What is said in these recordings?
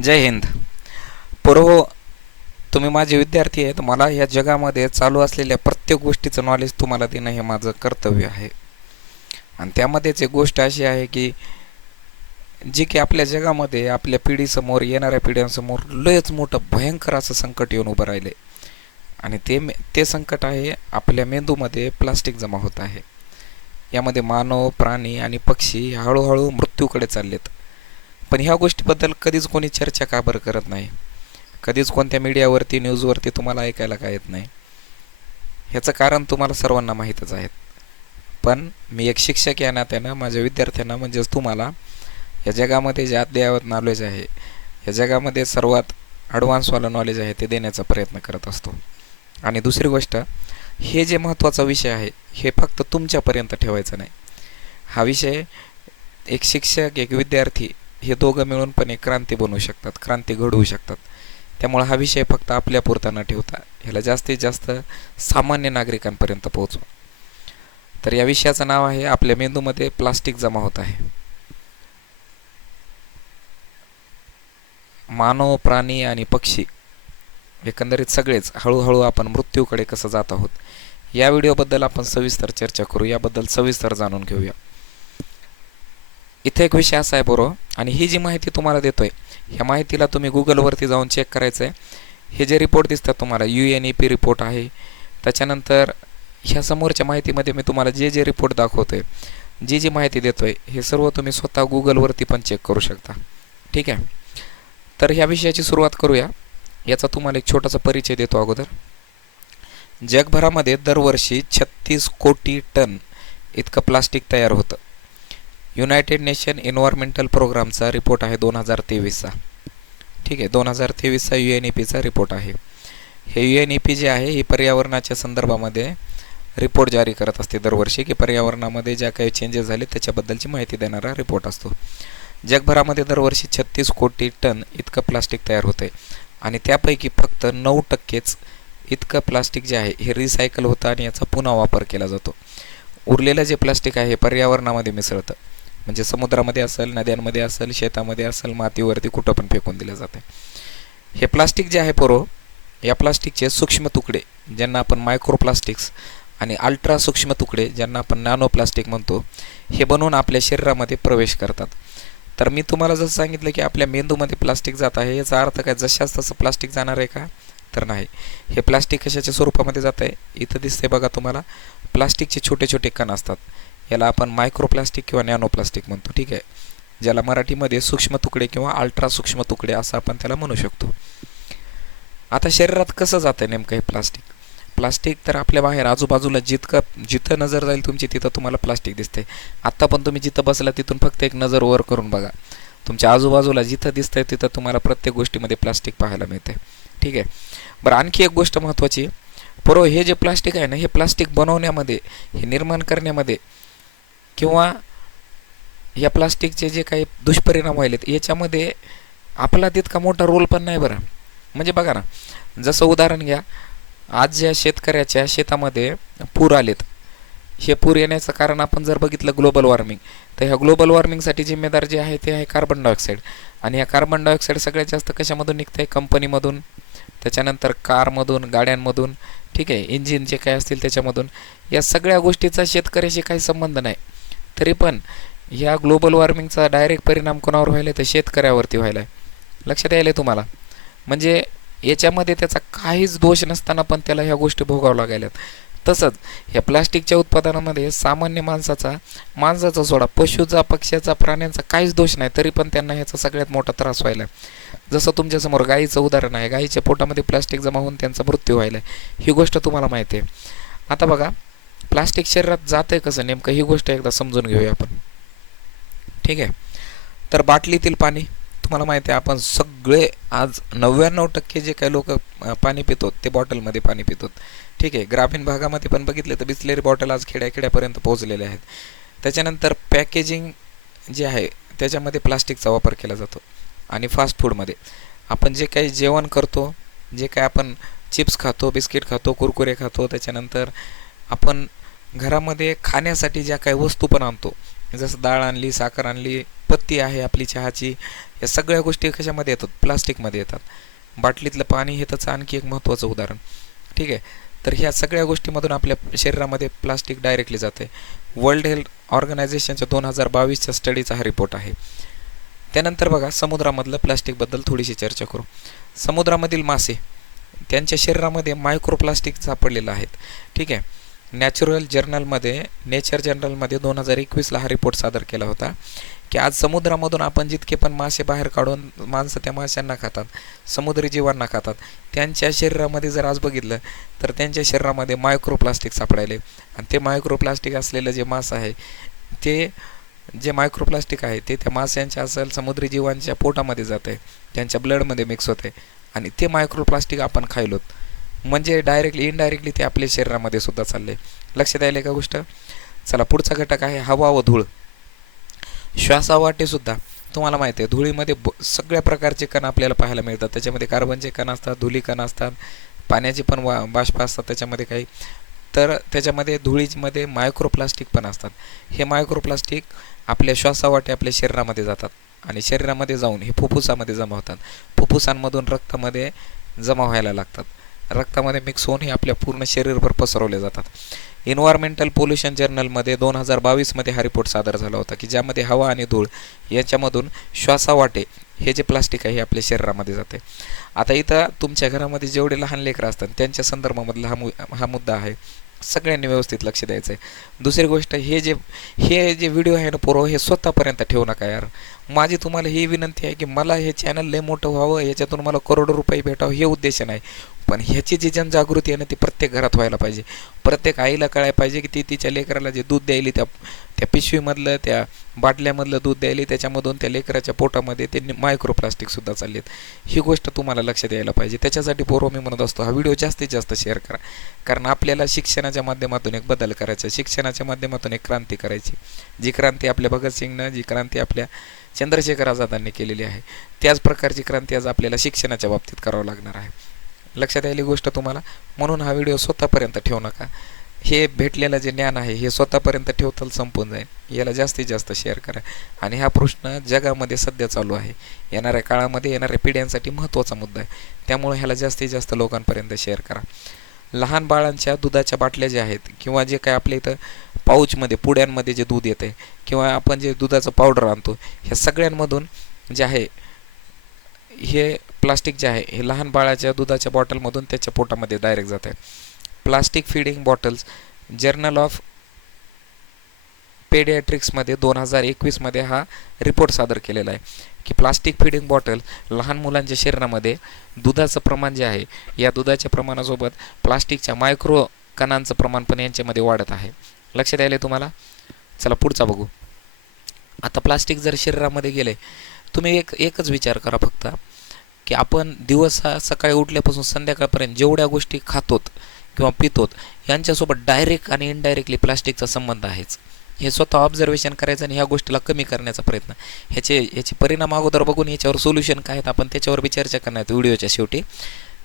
जय हिंद. पूर्व तुम्ही माझे विद्यार्थी आहेत. मला या जगामध्ये चालू असलेल्या प्रत्येक गोष्टीचं नॉलेज तुम्हाला देणं हे माझं कर्तव्य आहे. आणि त्यामध्येच एक गोष्ट अशी आहे की जी की आपल्या जगामध्ये आपल्या पिढीसमोर येणाऱ्या पिढ्यांसमोर लयच मोठं भयंकर असं संकट येऊन उभं राहिले. आणि ते मे ते संकट आहे आपल्या मेंदूमध्ये प्लास्टिक जमा होत आहे. यामध्ये मानव प्राणी आणि पक्षी हळूहळू मृत्यूकडे चाललेत. पण ह्या गोष्टीबद्दल कधीच कोणी चर्चा का बरं करत नाही? कधीच कोणत्या मीडियावरती न्यूजवरती तुम्हाला ऐकायला काय येत नाही? ह्याचं कारण तुम्हाला सर्वांना माहीतच आहे. पण मी एक शिक्षक या नात्यानं माझ्या विद्यार्थ्यांना म्हणजेच तुम्हाला या जगामध्ये जे अद्ययावत नॉलेज आहे या जगामध्ये सर्वात ॲडव्हान्सवालं नॉलेज आहे ते देण्याचा प्रयत्न करत असतो. आणि दुसरी गोष्ट हे जे महत्त्वाचा विषय आहे हे फक्त तुमच्यापर्यंत ठेवायचं नाही. हा विषय एक शिक्षक एक विद्यार्थी हे दोघं मिळून पण एक क्रांती बनवू शकतात क्रांती घडवू शकतात. त्यामुळे हा विषय फक्त आपल्यापुरता न ठेवता ह्याला जास्तीत जास्त सामान्य नागरिकांपर्यंत पोहोचवा. तर या विषयाचं नाव आहे आपल्या मेंदूमध्ये प्लास्टिक जमा होत आहे. मानव प्राणी आणि पक्षी एकंदरीत सगळेच हळूहळू आपण मृत्यूकडे कसं जात आहोत या व्हिडिओबद्दल आपण सविस्तर चर्चा करू याबद्दल सविस्तर जाणून घेऊया. इथे एक विषय असा आहे बरोबर आणि ही जी माहिती तुम्हाला देतोय ह्या माहितीला तुम्ही गुगलवरती जाऊन चेक करायचं आहे हे जे रिपोर्ट दिसतात तुम्हाला U N E P report आहे. त्याच्यानंतर ह्या समोरच्या माहितीमध्ये मी तुम्हाला जे जे रिपोर्ट दाखवतोय जी जी माहिती देतोय हे सर्व तुम्ही स्वतः गुगलवरती पण चेक करू शकता. ठीक आहे? तर ह्या विषयाची सुरुवात करूया. याचा तुम्हाला एक छोटासा परिचय देतो अगोदर. जगभरामध्ये दरवर्षी छत्तीस कोटी टन इतकं प्लास्टिक तयार होतं. युनायटेड नेशन एन्व्हायरमेंटल प्रोग्रामचा रिपोर्ट आहे दोन हजार तेवीसचा. ठीक आहे दोन हजार तेवीसचा यू एन ई पीचा रिपोर्ट आहे. हे यू एन ई पी जे आहे ही पर्यावरणाच्या संदर्भामध्ये रिपोर्ट जारी करत असते दरवर्षी की पर्यावरणामध्ये ज्या काही चेंजेस झाले त्याच्याबद्दलची माहिती देणारा रिपोर्ट असतो. जगभरामध्ये दरवर्षी छत्तीस कोटी टन इतकं प्लास्टिक तयार होतं आहे आणि त्यापैकी फक्त नऊ टक्केच इतकं प्लास्टिक जे आहे हे रिसायकल होतं आणि याचा पुन्हा वापर केला जातो. उरलेलं जे प्लास्टिक आहे हे पर्यावरणामध्ये मिसळतं. म्हणजे समुद्रामध्ये असेल नद्यांमध्ये असेल शेतामध्ये असेल मातीवरती कुठं पण फेकून दिलं जातं. हे प्लास्टिक जे आहे पोरो या प्लास्टिकचे सूक्ष्म तुकडे ज्यांना आपण मायक्रोप्लास्टिक्स आणि अल्ट्रा सूक्ष्म तुकडे ज्यांना आपण नॅनो प्लास्टिक म्हणतो हे बनवून आपल्या शरीरामध्ये प्रवेश करतात. तर मी तुम्हाला जसं सांगितलं की आपल्या मेंदूमध्ये प्लास्टिक जात आहे याचा अर्थ काय? जशाच तसं प्लास्टिक जाणार आहे का? तर नाही. हे प्लास्टिक कशाच्या स्वरूपामध्ये जात आहे? इथं दिसते बघा तुम्हाला. प्लास्टिकचे छोटे छोटे कण असतात. याला आपण मायक्रोप्लास्टिक किंवा नॅनो प्लास्टिक म्हणतो ठीक आहे? ज्याला मराठीमध्ये सूक्ष्म तुकडे किंवा अल्ट्रा सूक्ष्म तुकडे असं आपण त्याला म्हणू शकतो. आता शरीरात कसं जातं नेमकं हे प्लास्टिक प्लास्टिक तर आपल्या बाहेर आजूबाजूला जितकं जिथं नजर जाईल तुमची तिथं तुम्हाला प्लास्टिक दिसते आत्ता पण तुम्ही जिथं बसला तिथून फक्त एक नजर वर करून बघा. तुमच्या आजूबाजूला जिथं दिसतंय तिथं तुम्हाला प्रत्येक गोष्टीमध्ये प्लास्टिक पाहायला मिळते ठीक आहे? बरं आणखी एक गोष्ट महत्त्वाची बरोबर हे जे प्लास्टिक आहे ना हे प्लास्टिक बनवण्यामध्ये हे निर्माण करण्यामध्ये किंवा या प्लास्टिकचे जे काही दुष्परिणाम व्हायलेत याच्यामध्ये आपला तितका मोठा रोल पण नाही बरं. म्हणजे बघा ना जसं उदाहरण घ्या आज ज्या शेतकऱ्याच्या शेतामध्ये पूर आलेत हे पूर येण्याचं कारण आपण जर बघितलं ग्लोबल वॉर्मिंग तर ह्या ग्लोबल वॉर्मिंगसाठी जिम्मेदार जे आहे ते आहे कार्बन डायऑक्साईड आणि ह्या कार्बन डायऑक्साईड सगळ्यात जास्त कशामधून निघतं आहे कंपनीमधून त्याच्यानंतर कारमधून गाड्यांमधून. ठीक आहे इंजिन जे काही असतील त्याच्यामधून. या सगळ्या गोष्टीचा शेतकऱ्याशी काही संबंध नाही. तरी पण ह्या ग्लोबल वॉर्मिंगचा डायरेक्ट परिणाम कोणावर व्हायला तर शेतकऱ्यावरती व्हायला आहे लक्षात यायला तुम्हाला. म्हणजे याच्यामध्ये त्याचा काहीच दोष नसताना पण त्याला ह्या गोष्टी भोगाव्या लागायल्यात. तसंच ह्या प्लास्टिकच्या उत्पादनामध्ये सामान्य माणसाचा माणसाचा सोडा पशुचा पक्ष्याचा प्राण्यांचा काहीच दोष नाही तरी पण त्यांना ह्याचा सगळ्यात मोठा त्रास व्हायला जसं तुमच्यासमोर गाईचं उदाहरण आहे गाईच्या पोटामध्ये प्लास्टिक जमा होऊन त्यांचा मृत्यू व्हायला ही गोष्ट तुम्हाला माहिती आहे. आता बघा प्लास्टिक शरीरात जातं आहे कसं? नेमकं ही गोष्ट एकदा समजून घेऊया आपण. ठीक आहे? तर बाटलीतील पाणी तुम्हाला माहिती आहे आपण सगळे आज नव्याण्णव टक्के जे काही लोक पाणी पितो ते बॉटलमध्ये पाणी पितो ठीक आहे? ग्रामीण भागामध्ये पण बघितले तर बिसलेरी बॉटल आज खेड्याखेड्यापर्यंत पोहोचलेले आहेत. त्याच्यानंतर पॅकेजिंग जे आहे त्याच्यामध्ये प्लास्टिकचा वापर केला जातो. आणि फास्ट फूडमध्ये आपण जे काही जेवण करतो जे काही आपण चिप्स खातो बिस्किट खातो कुरकुरे खातो त्याच्यानंतर आपण घरामध्ये खाण्यासाठी ज्या काही वस्तू पण आणतो जसं डाळ आणली साखर आणली पत्ती आहे आपली चहाची या सगळ्या गोष्टी कशामध्ये येतात? प्लास्टिकमध्ये येतात. बाटलीतलं पाणी हे त्याचं आणखी एक महत्त्वाचं उदाहरण. ठीक आहे? तर ह्या सगळ्या गोष्टीमधून आपल्या शरीरामध्ये प्लास्टिक डायरेक्टली जाते. वर्ल्ड हेल्थ ऑर्गनायझेशनच्या दोन हजार बावीसच्या स्टडीचा हा रिपोर्ट आहे. त्यानंतर बघा समुद्रामधलं प्लास्टिकबद्दल थोडीशी चर्चा करू. समुद्रामधील मासे त्यांच्या शरीरामध्ये मायक्रोप्लास्टिक सापडलेलं आहेत. ठीक आहे? नॅचरल जर्नलमध्ये नेचर जर्नलमध्ये दोन हजार एकवीसला हा रिपोर्ट सादर केला होता की आज समुद्रामधून आपण जितके पण मासे बाहेर काढून माणसं त्या माशांना खातात समुद्री जीवांना खातात त्यांच्या शरीरामध्ये जर आज बघितलं तर त्यांच्या शरीरामध्ये मायक्रोप्लास्टिक सापडायले. आणि ते मायक्रोप्लास्टिक असलेलं जे मांस आहे ते जे मायक्रोप्लास्टिक आहे ते त्या माशांच्या असेल समुद्री जीवांच्या पोटामध्ये जात आहे त्यांच्या ब्लडमध्ये मिक्स होते आणि ते मायक्रोप्लास्टिक आपण खायलोत. म्हणजे डायरेक्टली इनडायरेक्टली ते आपल्या शरीरामध्ये सुद्धा चालले लक्षात आले का गोष्ट? चला पुढचा घटक आहे हवा व धूळ. श्वासावाटे सुद्धा तुम्हाला माहिती आहे धुळीमध्ये ब सगळ्या प्रकारचे कण आपल्याला पाहायला मिळतात. त्याच्यामध्ये कार्बनचे कण असतात धुली कण असतात पाण्याचे पण वा बाष्प असतात त्याच्यामध्ये काही. तर त्याच्यामध्ये धुळीमध्ये मायक्रोप्लास्टिक पण असतात. हे मायक्रोप्लास्टिक आपल्या श्वासावाटे आपल्या शरीरामध्ये जातात. आणि शरीरामध्ये जाऊन हे फुफ्फुसामध्ये जमा होतात. फुफ्फुसांमधून रक्तामध्ये जमा व्हायला लागतात. रक्तामध्ये मिक्स होऊन हे आपल्या पूर्ण शरीरभर पसरवले जातात. इन्व्हायरमेंटल पोल्युशन जर्नलमध्ये दोन हजार बावीसमध्ये हा रिपोर्ट सादर झाला होता की ज्यामध्ये हवा आणि धूळ याच्यामधून श्वासावाटे हे जे प्लास्टिक आहे हे आपल्या शरीरामध्ये जाते. आता इथं तुमच्या घरामध्ये जेवढे लहान लेकरं असतात त्यांच्या संदर्भामधला हा मु हा मुद्दा आहे. सगळ्यांनी व्यवस्थित लक्ष द्यायचं आहे दुसरी गोष्ट हे जे हे जे व्हिडिओ आहे ना पूर्व हे स्वतःपर्यंत ठेवू नका यार. माझी तुम्हाला ही विनंती आहे की मला हे चॅनल लय मोठं व्हावं याच्यातून मला करोडो रुपये भेटावं हे उद्देश नाही. पण ह्याची जी जनजागृती आहे ना ती प्रत्येक घरात व्हायला पाहिजे. प्रत्येक आईला कळायला पाहिजे की ती तिच्या लेकराला जे दूध द्यायली त्या त्या पिशवीमधलं त्या बाटल्यामधलं दूध द्यायली त्याच्यामधून त्या लेकराच्या पोटामध्ये ते मायक्रोप्लास्टिकसुद्धा चाललेत. ही गोष्ट तुम्हाला लक्षात यायला पाहिजे. त्याच्यासाठी पूर्व मी म्हणत असतो हा व्हिडिओ जास्तीत जास्त शेअर करा. कारण आपल्याला शिक्षणाच्या माध्यमातून एक बदल करायचा शिक्षणाच्या माध्यमातून एक क्रांती करायची जी क्रांती आपल्या भगतसिंगनं जी क्रांती आपल्या चंद्रशेखर आझादांनी केलेली आहे. त्याच प्रकारची क्रांती आज आपल्याला शिक्षणाच्या बाबतीत करावं लागणार आहे. लक्षात आली गोष्ट तुम्हाला? म्हणून हा व्हिडिओ स्वतःपर्यंत ठेवू नका. हे भेटलेलं जे ज्ञान आहे हे स्वतःपर्यंत ठेवताल संपून जाईल. याला जास्तीत जास्त शेअर करा. आणि हा प्रश्न जगामध्ये सध्या चालू आहे. येणाऱ्या काळामध्ये येणाऱ्या पिढ्यांसाठी महत्त्वाचा मुद्दा आहे. त्यामुळे ह्याला जास्तीत जास्त लोकांपर्यंत शेअर करा. लहान बाळांच्या दुधाच्या बाटल्या ज्या आहेत किंवा जे काय आपल्या इथं पाऊचमध्ये पुड्यांमध्ये जे दूध येतं आहे किंवा आपण जे दुधाचं पावडर आणतो ह्या सगळ्यांमधून जे आहे हे प्लास्टिक जे आहे हे लहान बाळाच्या दुधाच्या बॉटलमधून त्याच्या पोटामध्ये डायरेक्ट जात आहे. Plastic feeding bottles journal of पेडियाट्रिक्समध्ये दोन हजार एकवीसमध्ये हा रिपोर्ट सादर केलेला आहे. की प्लास्टिक फीडिंग बॉटल लहान मुलांच्या शरीरामध्ये दुधाचं प्रमाण जे आहे या दुधाच्या प्रमाणासोबत प्लास्टिकच्या मायक्रो कणांचं प्रमाण पण यांच्यामध्ये वाढत आहे. लक्षात यायला तुम्हाला? चला पुढचा बघू. आता प्लास्टिक जर शरीरामध्ये गेले तुम्ही एक एकच विचार करा फक्त की आपण दिवस सकाळी उठल्यापासून संध्याकाळपर्यंत जेवढ्या गोष्टी खातोत किंवा पितोत यांच्यासोबत डायरेक्ट आणि इनडायरेक्टली प्लास्टिकचा संबंध आहेच. हे स्वतः ऑब्झर्वेशन करायचं आणि ह्या गोष्टीला कमी करण्याचा प्रयत्न. ह्याचे ह्याचे परिणाम अगोदर बघून याच्यावर सोल्युशन काय आहेत आपण त्याच्यावर बी चर्चा करणार व्हिडिओच्या शेवटी.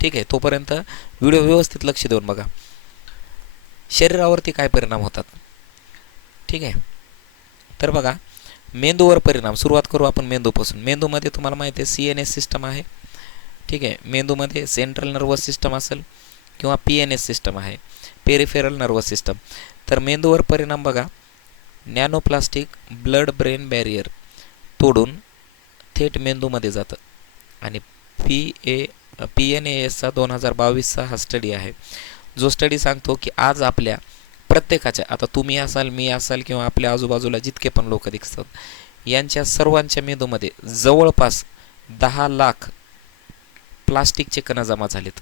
ठीक आहे तोपर्यंत व्हिडिओ व्यवस्थित लक्ष देऊन बघा. शरीरावरती काय परिणाम होतात? ठीक आहे. तर बघा मेंदूवर परिणाम. सुरुवात करू आपण मेंदूपासून. मेंदूमध्ये तुम्हाला माहिती आहे सी एन एस सिस्टम आहे. ठीक आहे? मेंदूमध्ये सेंट्रल नर्वस सिस्टम असेल किंवा पी एन एस सिस्टम आहे. पेरिफेरल नर्वस सिस्टम तर मेंदूवर परिणाम बघा. नॅनोप्लास्टिक ब्लड ब्रेन बॅरियर तोडून थेट मेंदूमध्ये जातं. आणि P A P N A एसचा दोन हजार बावीसचा हा स्टडी आहे. जो स्टडी सांगतो की आज आपल्या प्रत्येकाच्या. आता तुम्ही असाल मी असाल किंवा आपल्या आजूबाजूला जितके पण लोक दिसतात यांच्या सर्वांच्या मेंदूमध्ये जवळपास दहा लाख प्लास्टिकचे कणं जमा झालेत.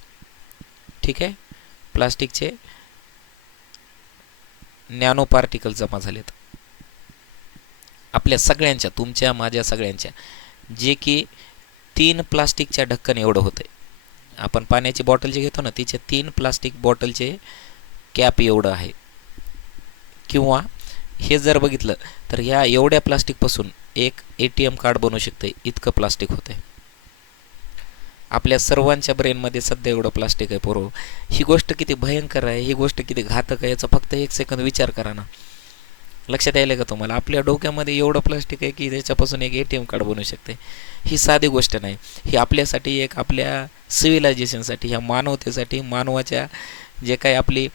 ठीक आहे? प्लास्टिकचे नॅनो पार्टिकल जमा झालेत. आपल्या सगळ्यांच्या तुमच्या माझ्या सगळ्यांच्या. जे की तीन प्लास्टिकच्या ढक्कन एवढं होतं आहे आपण पाण्याची बॉटल जे घेतो ना तिच्या तीन प्लास्टिक बॉटलचे कॅप एवढं आहे. किंवा हे जर बघितलं तर ह्या एवढ्या प्लास्टिकपासून एक ए टी एम कार्ड बनवू शकते इतकं प्लास्टिक होतं आहे आपल्या सर्वांच्या ब्रेनमध्ये सध्या एवढं प्लास्टिक आहे पोरो. ही गोष्ट किती भयंकर आहे ही गोष्ट किती घातक आहे याचा फक्त एक सेकंद विचार करा ना. लक्षात यायलं का तुम्हाला? आपल्या डोक्यामध्ये एवढं प्लास्टिक आहे की त्याच्यापासून एक ए टी एम कार्ड बनू शकते. ही साधी गोष्ट नाही. ही आपल्यासाठी एक आपल्या सिव्हिलायझेशनसाठी ह्या मानवतेसाठी मानवाच्या जे काही आपली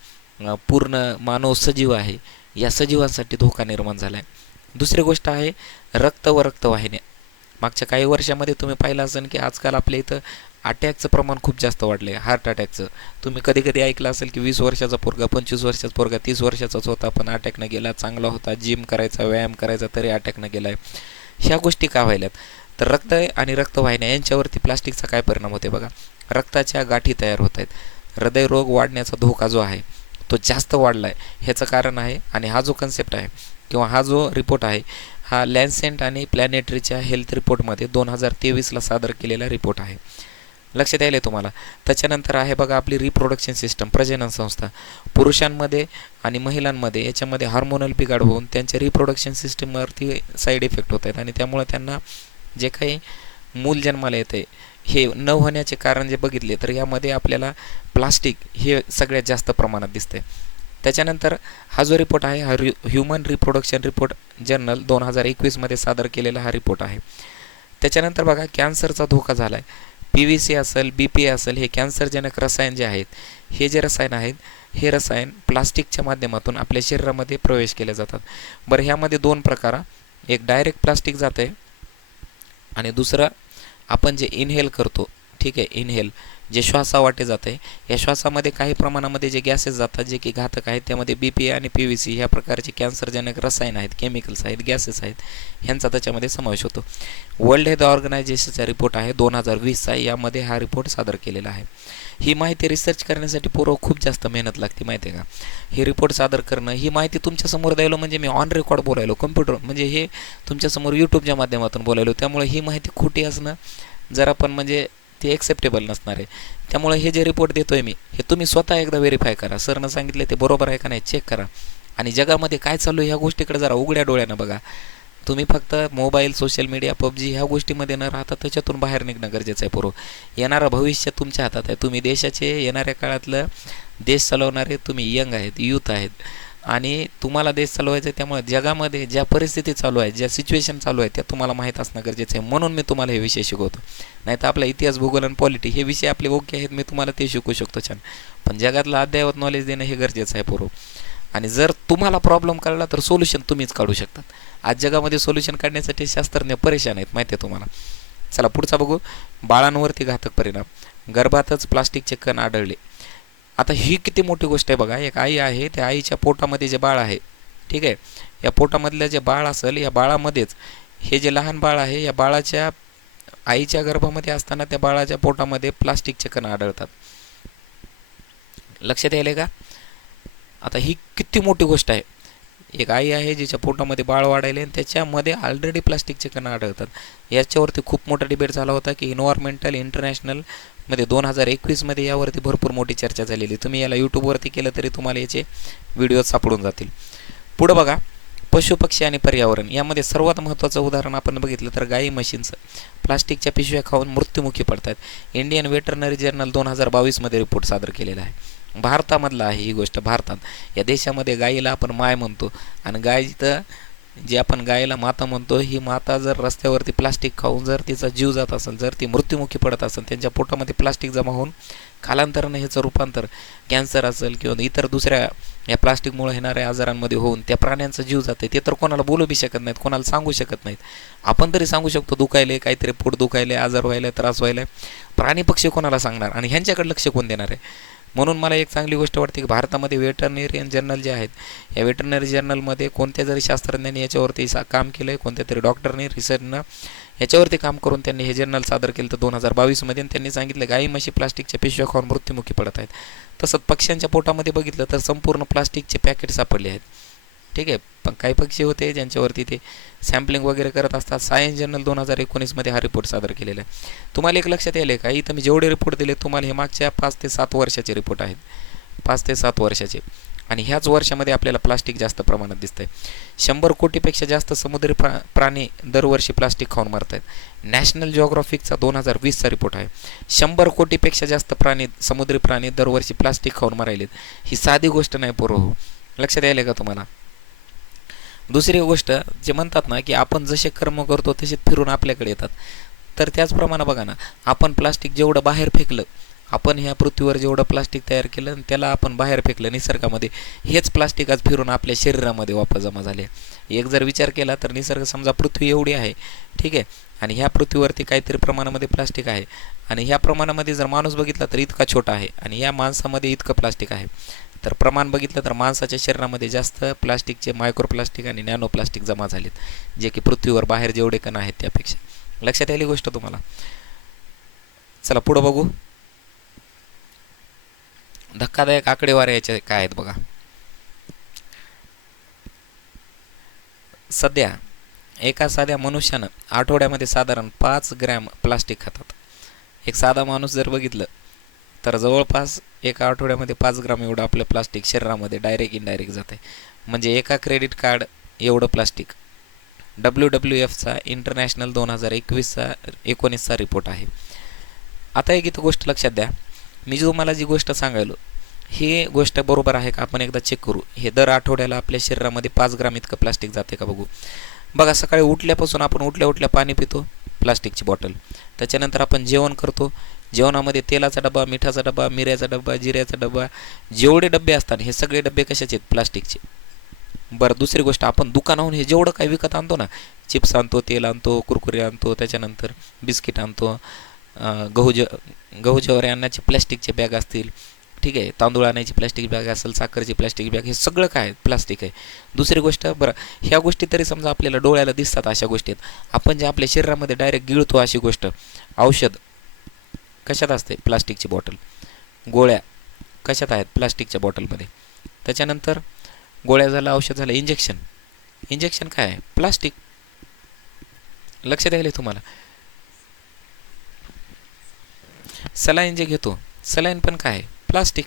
पूर्ण मानव सजीव आहे या सजीवांसाठी धोका निर्माण झाला आहे दुसरी गोष्ट आहे रक्त व रक्तवाहिन्या. मागच्या काही वर्षामध्ये तुम्ही पाहिलं असेल की आजकाल आपल्या इथं अटॅकचं प्रमाण खूप जास्त वाढलं आहे हार्ट अटॅकचं तुम्ही कधी कधी ऐकलं असेल की वीस वर्षाचा पोरगा पंचवीस वर्षाचा पोरगा तीस वर्षाचाच होता पण अटॅकनं गेला चांगला होता जिम करायचा व्यायाम करायचा तरी अटॅकनं गेला आहे ह्या गोष्टी का व्हायल्यात? तर रक्त आणि रक्तवाहिन्या यांच्यावरती प्लास्टिकचा काय परिणाम होते बघा? रक्ताच्या गाठी तयार होत आहेत. हृदयरोग वाढण्याचा धोका जो आहे तो जास्त वाढला आहे ह्याचं कारण आहे आणि हा जो कन्सेप्ट आहे किंवा हा जो रिपोर्ट आहे हा लॅन्सेंट आणि प्लॅनेटरीच्या हेल्थ रिपोर्टमध्ये दोन हजार तेवीसला सादर केलेला रिपोर्ट आहे. लक्षात यायला तुम्हाला? त्याच्यानंतर आहे बघा आपली रिप्रोडक्शन सिस्टम प्रजनन संस्था. पुरुषांमध्ये आणि महिलांमध्ये याच्यामध्ये हार्मोनल बिघाड होऊन त्यांच्या रिप्रोडक्शन सिस्टमवरती साईड इफेक्ट होत आहेत आणि त्यामुळे त्यांना जे काही मूल जन्माला येते हे न होण्याचे कारण जे बघितले तर यामध्ये आपल्याला प्लास्टिक हे सगळ्यात जास्त प्रमाणात दिसते त्याच्यानंतर हा जो रिपोर्ट आहे हा रि ह्युमन रिप्रोडक्शन रिपोर्ट जर्नल दोन हजार एकवीसमध्ये सादर केलेला हा रिपोर्ट आहे. त्याच्यानंतर बघा कॅन्सरचा धोका झाला आहे पी व्ही सी असेल बी पी असेल हे कॅन्सरजनक रसायन जे आहेत हे जे रसायन आहेत हे रसायन प्लास्टिकच्या माध्यमातून आपल्या शरीरामध्ये प्रवेश केले जातात. बरं ह्यामध्ये दोन प्रकार एक डायरेक्ट प्लास्टिक जातं आहे आणि दुसरं आपण जे इनहेल करतो ठीक आहे इनहेल जे श्वासावाटे जाते या श्वासामध्ये काही प्रमाणामध्ये जे गॅसेस जातात जे की घातक आहेत त्यामध्ये बी पी आणि पी व्ही सी ह्या प्रकारचे कॅन्सरजनक रसायन आहेत केमिकल्स आहेत गॅसेस आहेत ह्यांचा त्याच्यामध्ये समावेश होतो. वर्ल्ड हेल्थ ऑर्गनायझेशनचा रिपोर्ट आहे दोन हजार वीसचा यामध्ये हा रिपोर्ट सादर केलेला आहे. ही माहिती रिसर्च करण्यासाठी पूर्व खूप जास्त मेहनत लागते माहिती आहे का? हे रिपोर्ट सादर करणं ही माहिती तुमच्यासमोर द्यायलो म्हणजे मी ऑन रेकॉर्ड बोलायलो कम्प्युटर म्हणजे हे तुमच्यासमोर यूट्यूबच्या माध्यमातून बोलायलो त्यामुळे ही माहिती खोटी असणं जर आपण म्हणजे ते एक्सेप्टेबल नसणार आहे. त्यामुळे हे जे रिपोर्ट देतो आहे मी हे तुम्ही स्वतः एकदा व्हेरीफाय करा. सरनं सांगितले ते बरोबर आहे का नाही चेक करा. आणि जगामध्ये काय चालू आहे ह्या गोष्टीकडे जरा उघड्या डोळ्यानं बघा. तुम्ही फक्त मोबाईल सोशल मीडिया पबजी ह्या गोष्टीमध्ये न राहता त्याच्यातून बाहेर निघणं गरजेचं आहे पूर्व. येणारं भविष्य तुमच्या हातात आहे. तुम्ही देशाचे येणाऱ्या काळातलं देश चालवणारे तुम्ही यंग आहेत यूथ आहेत. आणि तुम्हाला देश चालवायचा आहे त्यामुळे जगामध्ये ज्या परिस्थिती चालू आहे ज्या सिच्युएशन चालू आहे त्या तुम्हाला माहीत असणं गरजेचं आहे. म्हणून मी तुम्हाला हे विषय शिकवतो. नाही तर आपला इतिहास भूगोल आणि पॉलिटी हे विषय आपले ओके आहेत मी तुम्हाला ते शिकू शकतो छान. पण जगातलं अद्ययावत नॉलेज देणं हे गरजेचं आहे पूर्व. आणि जर तुम्हाला प्रॉब्लेम कळला तर सोल्युशन तुम्हीच काढू शकतात आज जगामध्ये सोल्युशन काढण्यासाठी शास्त्रज्ञ परेशान आहेत माहिती आहे तुम्हाला. चला पुढचा बघू. बाळांवरती घातक परिणाम. गर्भातच प्लास्टिकचे कण आढळले. आता ही किती मोठी गोष्ट आहे बघा. एक आई आहे त्या आईच्या पोटामध्ये जे बाळ आहे ठीक आहे? या पोटामधलं जे बाळ असेल या बाळामध्येच हे जे लहान बाळ आहे या बाळाच्या आईच्या गर्भामध्ये असताना त्या बाळाच्या पोटामध्ये प्लास्टिकचे कण आढळतात. लक्षात यायले का? आता ही किती मोठी गोष्ट आहे. एक आई आहे जिच्या पोटामध्ये बाळ वाढायले आणि त्याच्यामध्ये ऑलरेडी प्लास्टिकचे कण आढळतात. याच्यावरती खूप मोठा डिबेट झाला होता की इन्व्हायरमेंटल इंटरनॅशनल मध्ये दोन हजार एकवीसमध्ये यावरती भरपूर मोठी चर्चा झालेली. तुम्ही याला यूट्यूबवरती केलं तरी तुम्हाला याचे व्हिडिओ सापडून जातील. पुढं बघा पशुपक्षी आणि पर्यावरण. यामध्ये सर्वात महत्त्वाचं उदाहरण आपण बघितलं तर गाई म्हशींचं. प्लास्टिकच्या पिशव्या खाऊन मृत्युमुखी पडतात. इंडियन वेटरनरी जर्नल दोन हजार बावीसमध्ये रिपोर्ट सादर केलेला आहे. भारतामधला आहे ही गोष्ट. भारतात या देशामध्ये गाईला आपण माय म्हणतो. आणि गाय जिथं जी आपण गायला माता म्हणतो ही माता जर रस्त्यावरती प्लास्टिक खाऊन जर तिचा जीव जात असेल जर ती मृत्युमुखी पडत असेल त्यांच्या पोटामध्ये प्लास्टिक जमा होऊन कालांतराने ह्याचं रूपांतर कॅन्सर असेल किंवा इतर दुसऱ्या या प्लास्टिकमुळे येणाऱ्या आजारांमध्ये होऊन त्या प्राण्यांचा जीव जाते ते तर कोणाला बोलू बी शकत नाहीत कोणाला सांगू शकत नाहीत. आपण तरी सांगू शकतो दुखायले काहीतरी पोट दुखायले आजार व्हायला त्रास व्हायला. प्राणी पक्षी कोणाला सांगणार? आणि ह्यांच्याकडे लक्ष कोण देणार आहे? म्हणून मला एक चांगली गोष्ट वाटते की भारतामध्ये वेटरनेरियन जर्नल जे आहेत या वेटरनरी जर्नलमध्ये कोणत्या जरी शास्त्रज्ञांनी याच्यावरती सा काम केलं आहे कोणत्या तरी डॉक्टरने रिसर्चनं याच्यावरती काम करून त्यांनी हे जर्नल सादर केलं तर दोन हजार बावीसमध्ये आणि त्यांनी सांगितलं गाई म्हशी प्लास्टिकच्या पिशव्या खाऊन मृत्युमुखी पडत आहेत. तसंच पक्ष्यांच्या पोटामध्ये बघितलं तर संपूर्ण प्लास्टिकचे पॅकेट सापडले आहेत. ठीक आहे. पण काही पक्षी होते ज्यांच्यावरती ते सॅम्पलिंग वगैरे करत असतात. सायन्स जर्नल दोन हजार एकोणीसमध्ये हा रिपोर्ट सादर केलेला आहे. तुम्हाला एक लक्षात येईल का? इथं मी जेवढे रिपोर्ट दिले तुम्हाला हे मागच्या पाच ते सात वर्षाचे रिपोर्ट आहेत. पाच ते सात वर्षाचे. आणि ह्याच वर्षामध्ये आपल्याला प्लास्टिक जास्त प्रमाणात दिसतंय. शंभर कोटीपेक्षा जास्त समुद्री प्रा प्राणी दरवर्षी प्लास्टिक खाऊन मरत आहेत नॅशनल जिओग्राफिकचा दोन हजार वीसचा रिपोर्ट आहे. शंभर कोटीपेक्षा जास्त प्राणी समुद्री प्राणी दरवर्षी प्लास्टिक खाऊन मरायलेत. ही साधी गोष्ट नाही पूर्व हो. लक्षात यायला का तुम्हाला? दुसरी गोष्ट जे म्हणतात ना की आपण जसे कर्म करतो तसे फिरून आपल्याकडे येतात. तर त्याचप्रमाणे बघा ना आपण प्लास्टिक जेवढं बाहेर फेकलं आपण ह्या पृथ्वीवर जेवढं प्लास्टिक तयार केलं आणि त्याला आपण बाहेर फेकलं निसर्गामध्ये हेच प्लास्टिक आज फिरून आपल्या शरीरामध्ये वापस जमा झाले. एक जर विचार केला तर निसर्ग समजा पृथ्वी एवढी आहे ठीक आहे आणि ह्या पृथ्वीवरती काहीतरी प्रमाणामध्ये प्लास्टिक आहे आणि ह्या प्रमाणामध्ये जर माणूस बघितला तर इतका छोटा आहे आणि या माणसामध्ये इतकं प्लास्टिक आहे. तर प्रमाण बघितलं तर माणसाच्या शरीरामध्ये जास्त प्लास्टिकचे मायक्रो प्लास्टिक आणि नॅनो प्लास्टिक जमा झालेत जे की पृथ्वीवर बाहेर जेवढे कण आहेत त्यापेक्षा. लक्षात आली गोष्ट तुम्हाला? चला पुढं बघू. धक्कादायक आकडेवारी याचे काय आहेत बघा. सध्या एका साध्या मनुष्यानं आठवड्यामध्ये साधारण पाच ग्रॅम प्लास्टिक खातात. एक साधा माणूस जर बघितलं तर जवळपास एका आठवड्यामध्ये पाच ग्राम एवढं आपलं प्लास्टिक शरीरामध्ये डायरेक्ट इनडायरेक्ट जाते म्हणजे एका क्रेडिट कार्ड एवढं प्लास्टिक डब्ल्यू डब्ल्यू एफचा इंटरनॅशनल दोन हजार एकवीसचा एकोणीसचा रिपोर्ट आहे. आता एक इथं गोष्ट लक्षात द्या. मी जो मला जी गोष्ट सांगायलो ही गोष्ट बरोबर आहे का? आपण एकदा चेक करू. हे दर आठवड्याला आपल्या शरीरामध्ये पाच ग्राम इतकं प्लास्टिक जाते का बघू? बघा सकाळी उठल्यापासून आपण उठल्या उठल्या पाणी पितो प्लास्टिकची बॉटल त्याच्यानंतर आपण जेवण करतो. जेवणामध्ये तेलाचा डबा मिठाचा डबा मिऱ्याचा डबा जिऱ्याचा डबा जेवढे डबे असतात हे सगळे डबे कशाचे आहेत? प्लास्टिकचे. बरं दुसरी गोष्ट आपण दुकानाहून हे जेवढं काही विकत आणतो ना चिप्स आणतो तेल आणतो कुरकुरे आणतो त्याच्यानंतर बिस्किट आणतो गहू ज गहू ज्वारी आणण्याचे प्लॅस्टिकचे बॅग असतील ठीक आहे तांदूळ आणायची प्लॅस्टिक बॅग असेल साखरची प्लॅस्टिक बॅग हे सगळं काय प्लास्टिक आहे. दुसरी गोष्ट बरं ह्या गोष्टी तरी समजा आपल्याला डोळ्याला दिसतात अशा गोष्टीत. आपण जे आपल्या शरीरामध्ये डायरेक्ट गिळतो अशी गोष्ट औषध कशात असते? प्लास्टिकची बॉटल. गोळ्या कशात आहेत? प्लास्टिकच्या बॉटलमध्ये. त्याच्यानंतर गोळ्या झालं औषध झालं इंजेक्शन. इंजेक्शन काय आहे? प्लास्टिक. लक्ष द्यायला तुम्हाला? सलाईन जे घेतो सलाईन पण काय आहे? प्लास्टिक.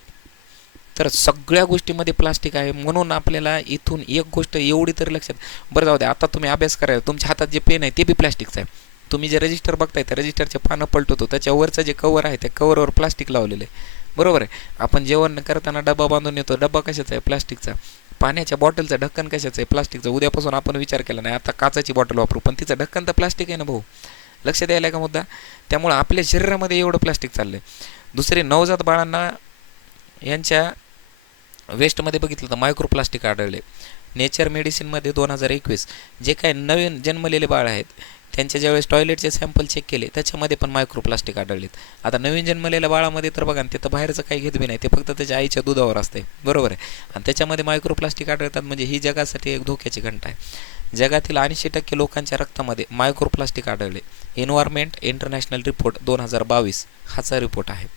तर सगळ्या गोष्टीमध्ये प्लास्टिक आहे म्हणून आपल्याला इथून एक गोष्ट एवढी तरी लक्षात. बरं जाऊ द्या आता तुम्ही अभ्यास करायला तुमच्या हातात जे पेन आहे ते बी प्लास्टिकचं आहे. तुम्ही जे रजिस्टर बघताय त्या रजिस्टरचे पानं पलटवतो त्याच्यावरचं जे कवर आहे त्या कवरवर प्लास्टिक लावलेलं आहे. बरोबर आहे? आपण जेवण करताना डबा बांधून येतो डबा कशाचा आहे? प्लास्टिकचा. पाण्याच्या बॉटलचं ढक्कन कशाचं आहे? प्लास्टिकचं. उद्यापासून आपण विचार केला नाही. आता काचाची बॉटल वापरू. पण तिचं ढक्कन तर प्लास्टिक आहे ना भाऊ? लक्ष द्यायला का मुद्दा? त्यामुळं आपल्या शरीरामध्ये एवढं प्लास्टिक चाललं आहे दुसरे नवजात बाळांना यांच्या वेस्टमध्ये बघितलं तर मायक्रो प्लास्टिक आढळले नेचर मेडिसिनमध्ये दोन हजार एकवीस. जे काय नवीन जन्मलेले बाळ आहेत त्यांच्या ज्यावेळेस टॉयलेटचे सॅम्पल चेक केले त्याच्यामध्ये पण मायक्रो प्लास्टिक आढळलेत. आता नवीन जन्मलेल्या बाळामध्ये तर बघा ते तर बाहेरचं काही घेत बी नाही ते फक्त त्याच्या आईच्या दुधावर असते बरोबर आहे? आणि त्याच्यामध्ये मायक्रो प्लास्टिक आढळतात म्हणजे ही जगासाठी एक धोक्याची घंटा आहे. जगातील ऐंशी टक्के लोकांच्या रक्तामध्ये मायक्रो प्लास्टिक आढळले. एन्व्हायरमेंट इंटरनॅशनल रिपोर्ट दोन हजार बावीस हाचा रिपोर्ट आहे.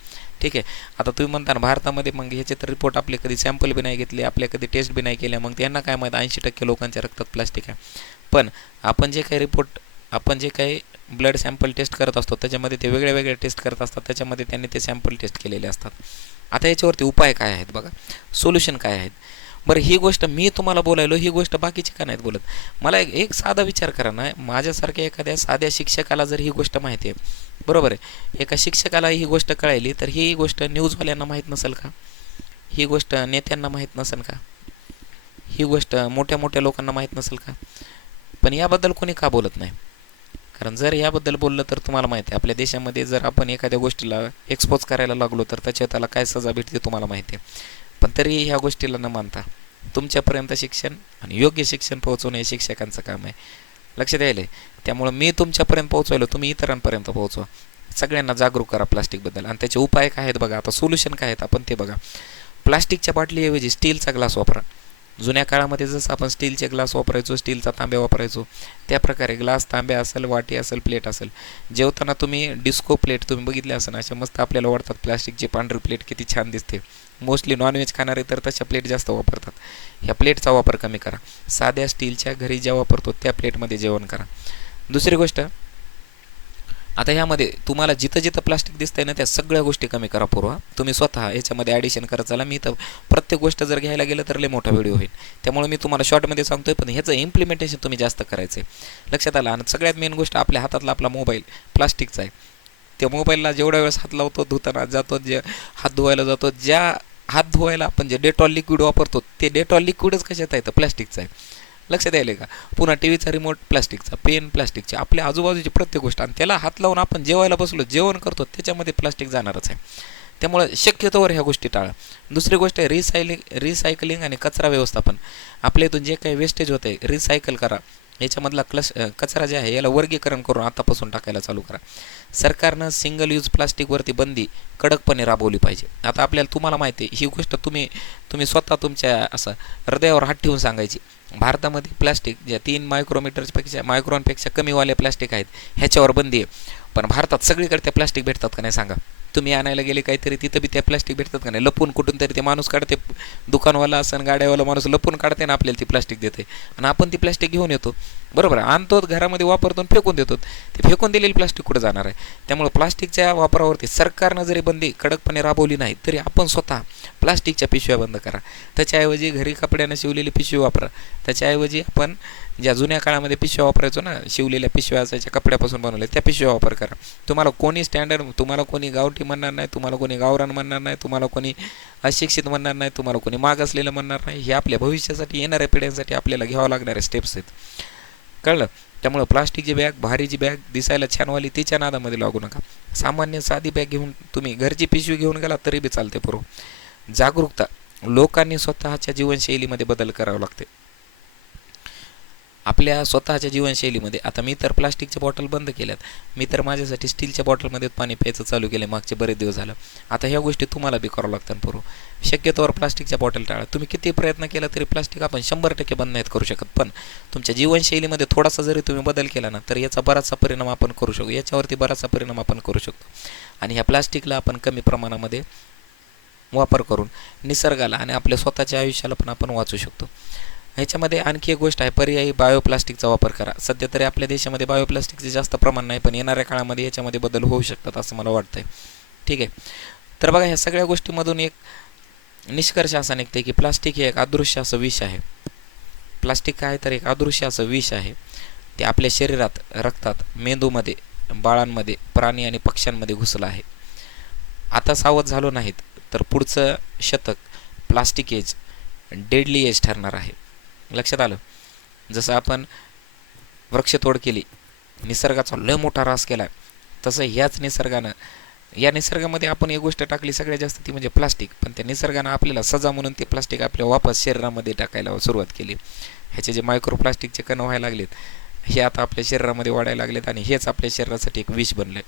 ठीक आहे? आता तुम्ही म्हणता ना भारतामध्ये मग ह्याचे तर रिपोर्ट आपले कधी सॅम्पल बी नाही घेतले आपल्या कधी टेस्ट बी नाही केल्या मग त्यांना काय माहीत ऐंशी टक्के लोकांच्या रक्तात प्लास्टिक आहे. पण आपण जे काही रिपोर्ट आपण जे काही ब्लड सॅम्पल टेस्ट करत असतो त्याच्यामध्ये ते वेगळे वेगळे टेस्ट करत असतात त्याच्यामध्ये त्यांनी ते सॅम्पल टेस्ट केलेले असतात. आता याच्यावरती उपाय काय आहेत बघा? सोल्युशन काय आहेत? बरं ही गोष्ट मी तुम्हाला बोलायलो ही गोष्ट बाकीची का नाहीत बोलत? मला एक एक साधा विचार करा ना माझ्यासारख्या एखाद्या साध्या शिक्षकाला जर ही गोष्ट माहिती आहे बरोबर आहे? एका शिक्षकाला ही गोष्ट कळायली तर ही गोष्ट न्यूजवाल्यांना माहीत नसेल का? ही गोष्ट नेत्यांना माहीत नसेल का? ही गोष्ट मोठ्या मोठ्या लोकांना माहीत नसेल का? पण याबद्दल कोणी का बोलत नाही? कारण जर याबद्दल बोललं तर तुम्हाला माहिती आहे आपल्या देशामध्ये जर आपण एखाद्या गोष्टीला एक्सपोज करायला लागलो तर त्याच्या त्याला काय सजा भेटते तुम्हाला माहिती आहे. पण तरी ह्या गोष्टीला न मानता तुमच्यापर्यंत शिक्षण आणि योग्य शिक्षण पोहोचवणे हे शिक्षकांचं काम आहे. लक्ष द्यायला त्यामुळं मी तुमच्यापर्यंत पोहोचवलो तुम्ही इतरांपर्यंत पोहोचवा. सगळ्यांना जागरूक करा प्लास्टिकबद्दल आणि त्याचे उपाय काय आहेत बघा आता सोल्युशन काय आहेत आपण ते बघा. प्लास्टिकच्या बाटलीऐवजी स्टीलचा ग्लास वापरा. जुन्या काळामध्ये जसं आपण स्टीलचे ग्लास वापरायचो स्टीलचा तांब्या वापरायचो त्या प्रकारे ग्लास तांब्या असेल वाटी असेल प्लेट असेल जेवताना तुम्ही डिस्को प्लेट तुम्ही बघितले असेल अशा मस्त आपल्याला वाढतात प्लास्टिकची पांढरी प्लेट किती छान दिसते. मोस्टली नॉनव्हेज खाणारे तर तशा प्लेट जास्त वापरतात. ह्या प्लेटचा वापर कमी करा. साध्या स्टीलच्या घरी ज्या वापरतो त्या प्लेटमध्ये जेवण करा. दुसरी गोष्ट आता ह्यामध्ये तुम्हाला जिथं जिथं प्लास्टिक दिसतंय ना त्या सगळ्या गोष्टी कमी करा पूर्वा. तुम्ही स्वतः याच्यामध्ये ॲडिशन करत चला. मी तर प्रत्येक गोष्ट जर घ्यायला गेलं तर लय मोठा व्हिडिओ होईल. त्यामुळे मी तुम्हाला शॉर्टमध्ये सांगतोय पण ह्याचं इम्प्लिमेंटेशन तुम्ही जास्त करायचं आहे लक्षात आलं? आणि सगळ्यात मेन गोष्ट आपल्या हातातला आपला मोबाईल प्लास्टिकचा आहे. त्या मोबाईलला जेवढ्या वेळेस हात लावतो धुताना जातो जे हात धुवायला जातो ज्या हात धुवायला आपण जे डेटॉल लिक्विड वापरतो ते डेटॉल लिक्विडच कशात आहे? तर प्लास्टिकचं आहे. लक्षात यायले का? पुन्हा टी व्हीचा रिमोट प्लास्टिकचा पेन प्लास्टिकची आपल्या आजूबाजूची प्रत्येक गोष्ट आणि त्याला हात लावून आपण जेवायला बसलो जेवण करतो त्याच्यामध्ये प्लास्टिक जाणारच आहे. त्यामुळं शक्यतोवर ह्या गोष्टी टाळा. दुसरी गोष्ट आहे रिसायलिंग रिसायकलिंग आणि कचरा व्यवस्थापन. आपल्या इथून जे काही वेस्टेज होतं आहे रिसायकल करा. याच्यामधला क्लस कचरा जे आहे याला वर्गीकरण करून आतापासून टाकायला चालू करा. सरकारनं सिंगल यूज प्लास्टिकवरती बंदी कडकपणे राबवली पाहिजे. आता आपल्याला तुम्हाला माहिती आहे ही गोष्ट तुम्ही तुम्ही स्वतः तुमच्या असं हृदयावर हात ठेवून सांगायची. भारतामध्ये प्लास्टिक ज्या तीन मायक्रोमीटर्सपेक्षा मायक्रॉनपेक्षा कमीवाले प्लास्टिक आहेत ह्याच्यावर बंदी आहे. पण भारतात सगळीकडे त्या प्लास्टिक भेटतात का नाही सांगा. तुम्ही आणायला गेले काहीतरी तिथं बी त्या प्लास्टिक भेटतात का नाही? लपून कुठून तरी ते माणूस काढते दुकानवाला असं गाड्यावाला माणूस लपून काढते ना आपल्याला ती प्लास्टिक देते. आणि आपण ती प्लास्टिक घेऊन येतो. बरोबर आहे. आणतो घरामध्ये वापरतो आणि फेकून देतो. ते फेकून दिलेली प्लास्टिक कुठं जाणार आहे? त्यामुळे प्लास्टिकच्या वापरावरती सरकारनं जरी बंदी कडकपणे राबवली नाही तरी आपण स्वतः प्लास्टिकच्या पिशव्या बंद करा. त्याच्याऐवजी घरी कपड्यानं शिवलेली पिशवी वापरा. त्याच्याऐवजी आपण ज्या जुन्या काळामध्ये पिशव्या वापरायचो ना शिवलेल्या पिशव्या असायच्या कपड्यापासून बनवल्या त्या पिशव्या वापर करा. तुम्हाला कोणी स्टँडर्ड तुम्हाला कोणी गावठी म्हणणार नाही तुम्हाला कोणी गावरान म्हणणार नाही तुम्हाला कोणी अशिक्षित म्हणणार नाही तुम्हाला कोणी माग असलेलं म्हणणार नाही. हे आपल्या भविष्यासाठी येणाऱ्या पिढ्यांसाठी आपल्याला घ्यावं लागणारे स्टेप्स आहेत. कळलं? त्यामुळं प्लास्टिकची बॅग भारीची बॅग दिसायला छानवाली तिच्या नादामध्ये लागू नका. सामान्य साधी बॅग घेऊन तुम्ही घरची पिशवी घेऊन गेला तरी बी चालते पूर्व जागरूकता. लोकांनी स्वतःच्या जीवनशैलीमध्ये बदल करावा लागते. आपल्या स्वतःच्या जीवनशैलीमध्ये. आता मी तर प्लास्टिकच्या बॉटल बंद केल्यात. मी तर माझ्यासाठी स्टीलच्या बॉटलमध्ये पाणी प्यायचं चालू केलं मागचे बरेच दिवस झालं. आता ह्या गोष्टी तुम्हाला बी करावं लागतात पूर्व शक्यतोवर प्लास्टिकच्या बॉटल टाळा. तुम्ही किती प्रयत्न केला तरी प्लास्टिक आपण शंभर टक्के बंद नाहीत करू शकत. पण तुमच्या जीवनशैलीमध्ये थोडासा जरी तुम्ही बदल केला ना तर याचा बराचसा परिणाम आपण करू शकतो याच्यावरती बराचसा परिणाम आपण करू शकतो. आणि ह्या प्लास्टिकला आपण कमी प्रमाणामध्ये वापर करून निसर्गाला आणि आपल्या स्वतःच्या आयुष्याला पण आपण वाचू शकतो. ह्याच्यामध्ये आणखी एक गोष्ट आहे पर्यायी बायोप्लास्टिकचा वापर करा. सध्या तरी आपल्या देशामध्ये बायोप्लास्टिकचे जास्त प्रमाण नाही पण येणाऱ्या काळामध्ये याच्यामध्ये बदल होऊ शकतात असं मला वाटतंय. ठीक आहे. तर बघा ह्या सगळ्या गोष्टीमधून एक निष्कर्ष असा निघते की प्लास्टिक हे एक अदृश्य असं विष आहे. प्लास्टिक काय तर एक अदृश्य असं विष आहे. ते आपल्या शरीरात रक्तात मेंदूमध्ये बाळांमध्ये प्राणी आणि पक्ष्यांमध्ये घुसलं आहे. आता सावध झालो नाहीत तर पुढचं शतक प्लास्टिक एज डेडली एज ठरणार आहे. लक्षात आलं? जसं आपण वृक्षतोड केली निसर्गाचा लय मोठा रास केला तसं ह्याच निसर्गानं या निसर्गामध्ये आपण एक गोष्ट टाकली सगळ्यात जास्त ती म्हणजे प्लास्टिक. पण त्या निसर्गानं आपल्याला सजा म्हणून ते प्लास्टिक आपल्या वापस शरीरामध्ये टाकायला सुरुवात केली. ह्याचे जे मायक्रो प्लास्टिकचे कण व्हायला लागलेत हे आता आपल्या शरीरामध्ये वाढायला लागलेत आणि हेच आपल्या शरीरासाठी एक विष बनलं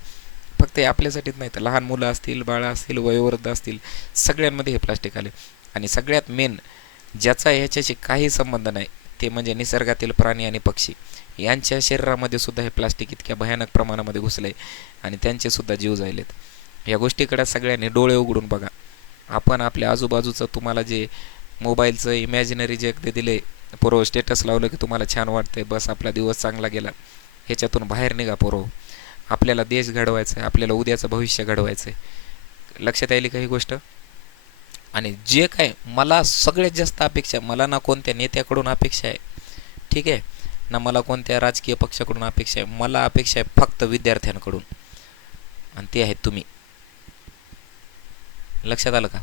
फक्त हे आपल्यासाठीच नाही तर लहान मुलं असतील बाळं असतील वयोवृद्ध असतील सगळ्यांमध्ये हे प्लास्टिक आले आणि सगळ्यात मेन ज्याचा ह्याच्याशी काही संबंध नाही ते म्हणजे निसर्गातील प्राणी आणि पक्षी. यांच्या शरीरामध्ये सुद्धा हे प्लास्टिक इतक्या भयानक प्रमाणामध्ये घुसले आणि त्यांचे सुद्धा जीव जायलेत. या गोष्टीकडे सगळ्यांनी डोळे उघडून बघा. आपण आपल्या आजूबाजूचं तुम्हाला जे मोबाईलचं इमॅजिनरी जे अगदी दिले पोरो स्टेटस लावलं की तुम्हाला छान वाटतंय बस आपला दिवस चांगला गेला. ह्याच्यातून बाहेर निघा पोरो आपल्याला देश घडवायचा आहे आपल्याला उद्याचं भविष्य घडवायचं आहे लक्षात यायली काही गोष्ट? आणि जे काय मला सगळ्यात जास्त अपेक्षा मला ना कोणत्या नेत्याकडून अपेक्षा आहे ठीक आहे? ना मला कोणत्या राजकीय पक्षाकडून अपेक्षा आहे मला अपेक्षा आहे फक्त विद्यार्थ्यांकडून. आणि ते आहेत तुम्ही. लक्षात आलं का?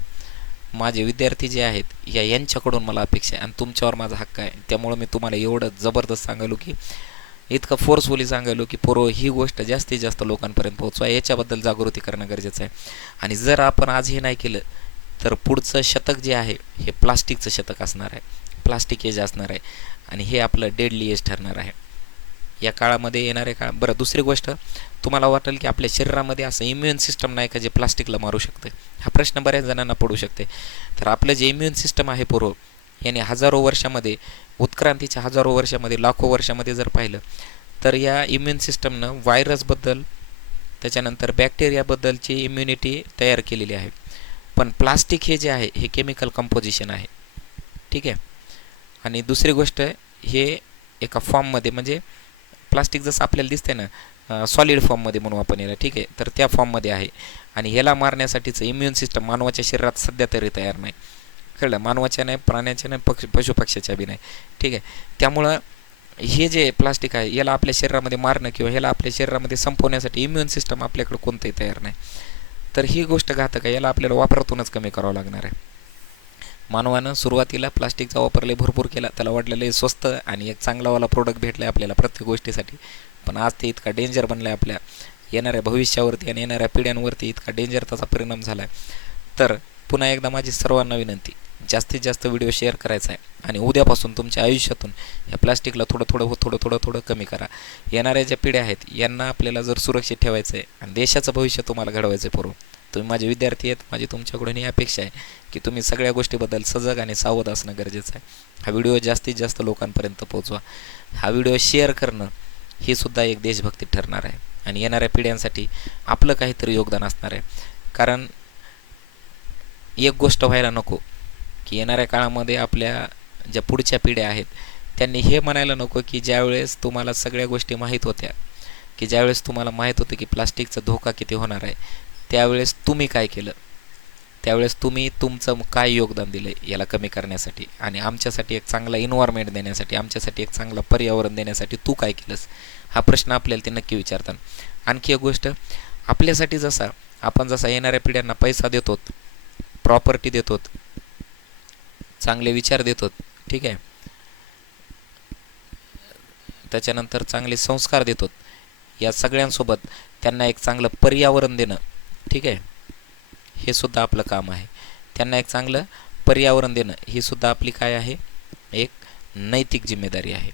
माझे विद्यार्थी जे आहेत या यांच्याकडून मला अपेक्षा आहे आणि तुमच्यावर माझा हक्क आहे. त्यामुळं मी तुम्हाला एवढं जबरदस्त सांगालो की इतकं फोर्सफुली सांगायलो की पोरो ही गोष्ट जास्तीत जास्त लोकांपर्यंत पोहोचवा. याच्याबद्दल जागृती करणं गरजेचं आहे. आणि जर आपण आज हे नाही केलं तर पुढचं शतक जे आहे हे प्लास्टिकचं शतक असणार आहे. प्लास्टिक एज असणार आहे. आणि हे आपलं डेडली एज ठरणार आहे. या काळामध्ये येणारे काळ बरं दुसरी गोष्ट तुम्हाला वाटेल की आपल्या शरीरामध्ये असं इम्युन सिस्टम नाही का जे प्लास्टिकला मारू शकते? हा प्रश्न बऱ्याच जणांना पडू शकते. तर आपलं जे इम्युन सिस्टम आहे पूर्व याने हजारो वर्षामध्ये उत्क्रांतीच्या हजारो वर्षामध्ये लाखो वर्षामध्ये जर पाहिलं तर या इम्युन सिस्टमनं व्हायरसबद्दल त्याच्यानंतर बॅक्टेरियाबद्दलची इम्युनिटी तयार केलेली आहे. पण प्लास्टिक हे जे आहे हे केमिकल कंपोजिशन आहे. ठीक आहे? आणि दुसरी गोष्ट हे एका फॉर्ममध्ये म्हणजे प्लास्टिक जसं आपल्याला दिसते ना सॉलिड फॉर्ममध्ये म्हणू आपण याला ठीक आहे? तर त्या फॉर्ममध्ये आहे. आणि ह्याला मारण्यासाठीचं इम्युन सिस्टम मानवाच्या शरीरात सध्या तरी तयार नाही. कळलं? मानवाच्या नाही प्राण्याच्या नाही पक्ष पशुपक्ष्याच्या बी नाही. ठीक आहे? त्यामुळं हे जे प्लास्टिक आहे याला आपल्या शरीरामध्ये मारणं किंवा ह्याला आपल्या शरीरामध्ये संपवण्यासाठी इम्युन सिस्टम आपल्याकडे कोणतंही तयार नाही. तर ही गोष्ट घातक आहे. याला आपल्याला वापरातूनच कमी करावं लागणार आहे. मानवानं सुरुवातीला प्लास्टिकचा वापर लय भरपूर केला. त्याला वाटलेलं आहे स्वस्त आणि एक चांगलावाला प्रोडक्ट भेटला आहे आपल्याला प्रत्येक गोष्टीसाठी. पण आज ते इतका डेंजर बनला आहे आपल्या येणाऱ्या भविष्यावरती आणि येणाऱ्या पिढ्यांवरती इतका डेंजर त्याचा परिणाम झाला आहे तर पुन्हा एकदा माझी सर्वांना विनंती जास्तीत जास्त व्हिडिओ शेअर करायचा आहे आणि उद्यापासून तुमच्या आयुष्यातून या प्लास्टिकला थोडं थोडं हो थोडं थोडं थोडं कमी करा. येणाऱ्या ज्या पिढ्या आहेत यांना आपल्याला जर सुरक्षित ठेवायचं आहे आणि देशाचं भविष्य तुम्हाला घडवायचं आहे पूर्व तुम्ही माझे विद्यार्थी आहेत माझी तुमच्याकडून ही अपेक्षा आहे की तुम्ही सगळ्या गोष्टीबद्दल सजग आणि सावध असणं गरजेचं आहे. हा व्हिडिओ जास्तीत जास्त लोकांपर्यंत पोहोचवा. हा व्हिडिओ शेअर करणं ही सुद्धा एक देशभक्ती ठरणार आहे. आणि येणाऱ्या पिढ्यांसाठी आपलं काहीतरी योगदान असणार आहे. कारण एक गोष्ट व्हायला नको की येणाऱ्या काळामध्ये आपल्या ज्या पुढच्या पिढ्या आहेत त्यांनी हे म्हणायला नको की ज्यावेळेस तुम्हाला सगळ्या गोष्टी माहीत होत्या की ज्यावेळेस तुम्हाला माहीत होतं की प्लास्टिकचा धोका किती होणार आहे त्यावेळेस तुम्ही काय केलं? त्यावेळेस तुम्ही तुमचं काय योगदान दिलं याला कमी करण्यासाठी? आणि आमच्यासाठी एक चांगला इन्व्हायरमेंट देण्यासाठी आमच्यासाठी एक चांगलं पर्यावरण देण्यासाठी तू काय केलंस? हा प्रश्न आपल्याला ते नक्की विचारतात. आणखी एक गोष्ट आपल्यासाठी जसा आपण जसा येणाऱ्या पिढ्यांना पैसा देतो प्रॉपर्टी देतो चांगले विचार देतो ठीक आहे? त्याच्यानंतर चांगले संस्कार देतो या सगळ्यांसोबत त्यांना एक चांगलं पर्यावरण देणं ठीक आहे? हे सुद्धा आपलं काम आहे. त्यांना एक चांगलं पर्यावरण देणं ही सुद्धा आपली काय आहे? एक नैतिक जिम्मेदारी आहे.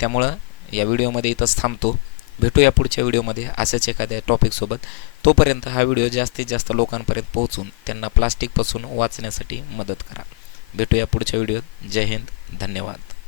त्यामुळं या व्हिडिओमध्ये इथंच थांबतो. भेटूया पुढच्या व्हिडिओमध्ये अशाच एखाद्या टॉपिकसोबत तोपर्यंत हा व्हिडिओ जास्तीत जास्त लोकांपर्यंत पोहोचून त्यांना प्लास्टिकपासून वाचण्यासाठी मदत करा. भेटूया पुढच्या व्हिडिओत. जय हिंद. धन्यवाद.